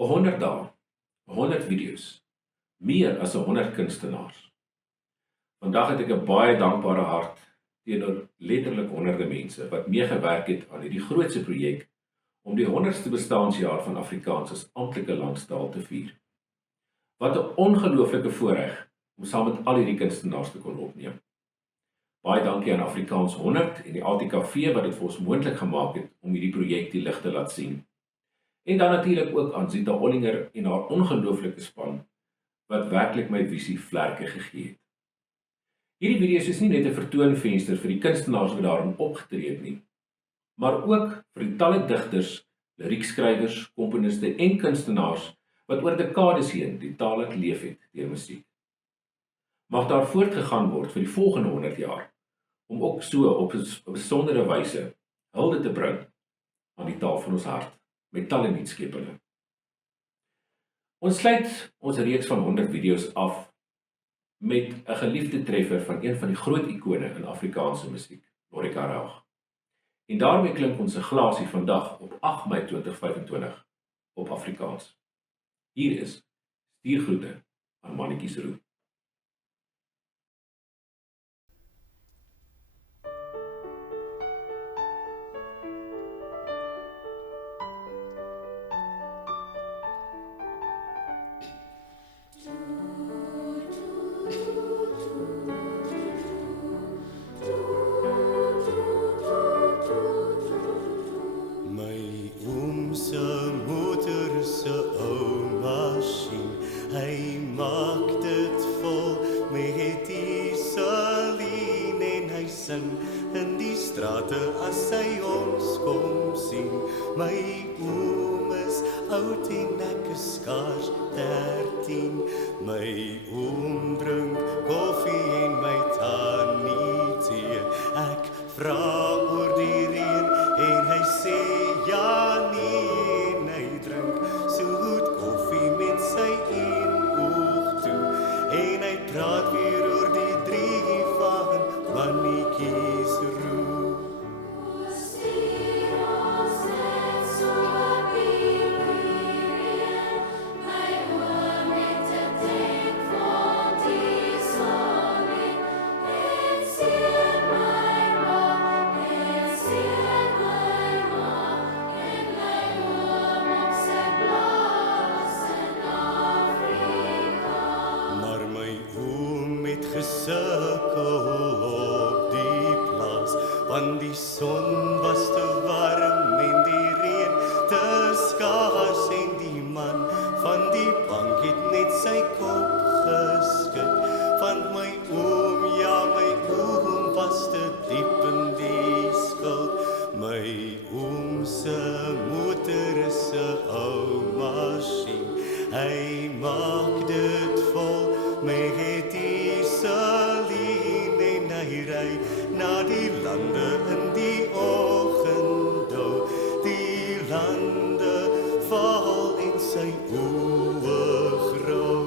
100 dae, 100 video's, meer as 100 kunstenaars. Vandag het ek 'n baie dankbare hart teenoor letterlik honderde mense wat meegewerk het aan hierdie grootste projek om die 100ste bestaanjaar van Afrikaans as amptelike landstaal te vier. Wat 'n ongelooflike voorreg om saam met al hierdie kunstenaars te kon opneem. Baie dankie aan Afrikaans 100 en die ATKV wat dit vir ons moontlik gemaak het om hierdie projek die lig te laat sien. En dan natuurlik ook aan Zita Ollinger en haar ongelooflike span wat werklik my visie vlerke gegee het. Hierdie video's is nie net 'n vertoonvenster vir die kunstenaars wat daarin opgetree het nie, maar ook vir die talle digters, liriekskrywers, komponiste en kunstenaars wat oor dekades heen die taal laat leef het deur musiek. Mag daar voortgegaan word vir die volgende 100 jaar om ook so op 'n besondere wyse hulde te bring aan die taal van ons hart met talle nuutskeppinge. Ons sluit ons reeks van 100 video's af met 'n geliefde treffer van een van die groot ikone in Afrikaanse musiek, Lorrie Karel. En daarmee klink ons 'n glasie vandag op 8 Mei 2025 op Afrikaans. Hier is Stuurgroete aan Mannetjies Roep. In die strate as hy ons kom sien. My oom is oud en ek is skaars 13. My oom drink koffie en my tannie tee. Ek vra oor die reën en hy sê ja nee. En hy drink soet koffie met sy een oog toe. En hy praat weer oor die drie van Mannetjies Roep. Maar my oom het gesukkel want die son was te warm en die reën te skaars en die man van die bank het net sy kop geskud. Want my oom, ja my oom was te diep in die skuld. My oom se motor is 'n ou masjien. Hy maak dit vol met dieselien en hy ry na die lande in die oggenddou. Die lande val en sy oë grou.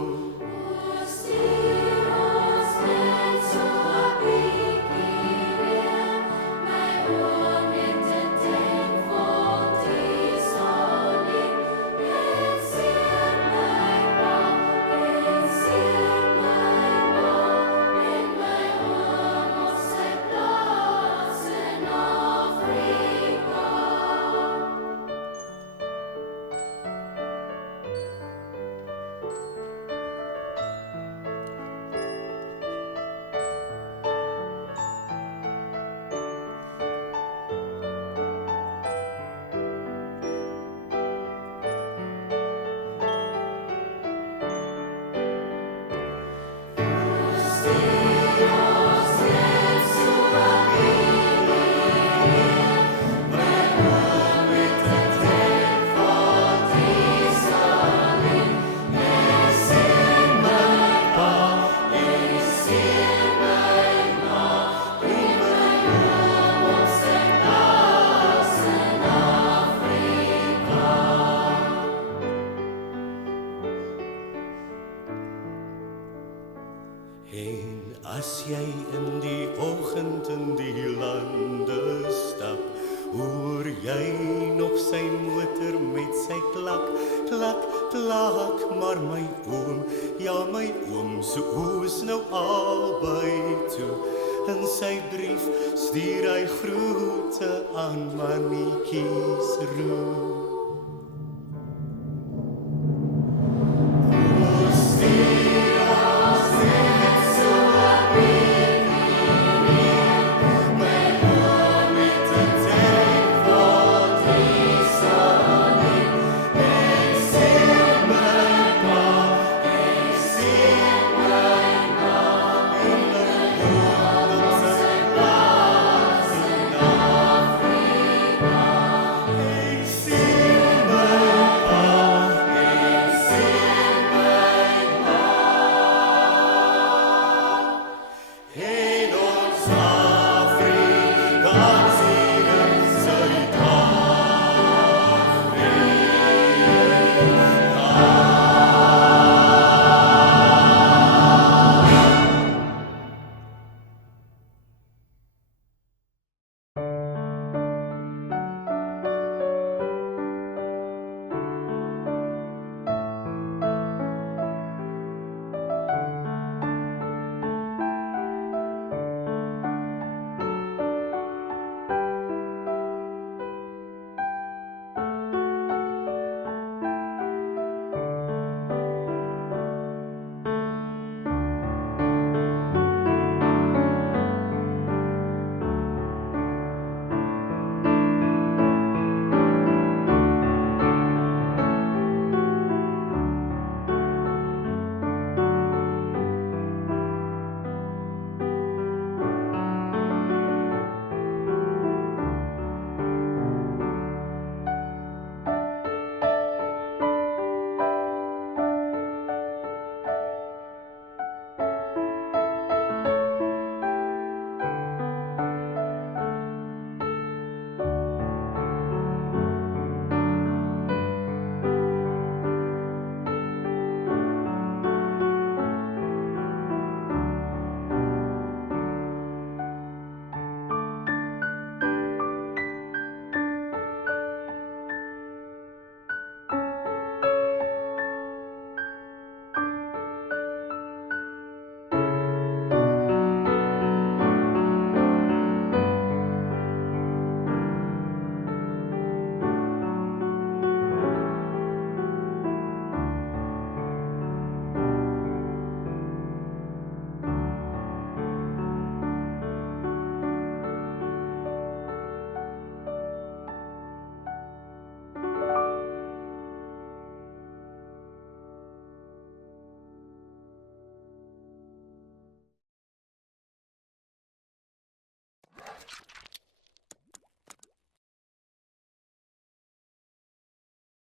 As jy in die oggend in die lande stap, hoor jy nog sy motor water met sy klak, klak, klak, maar my oom, ja my oom, se oes nou albei toe. In sy brief stuur hy groete aan mannetjies Roe.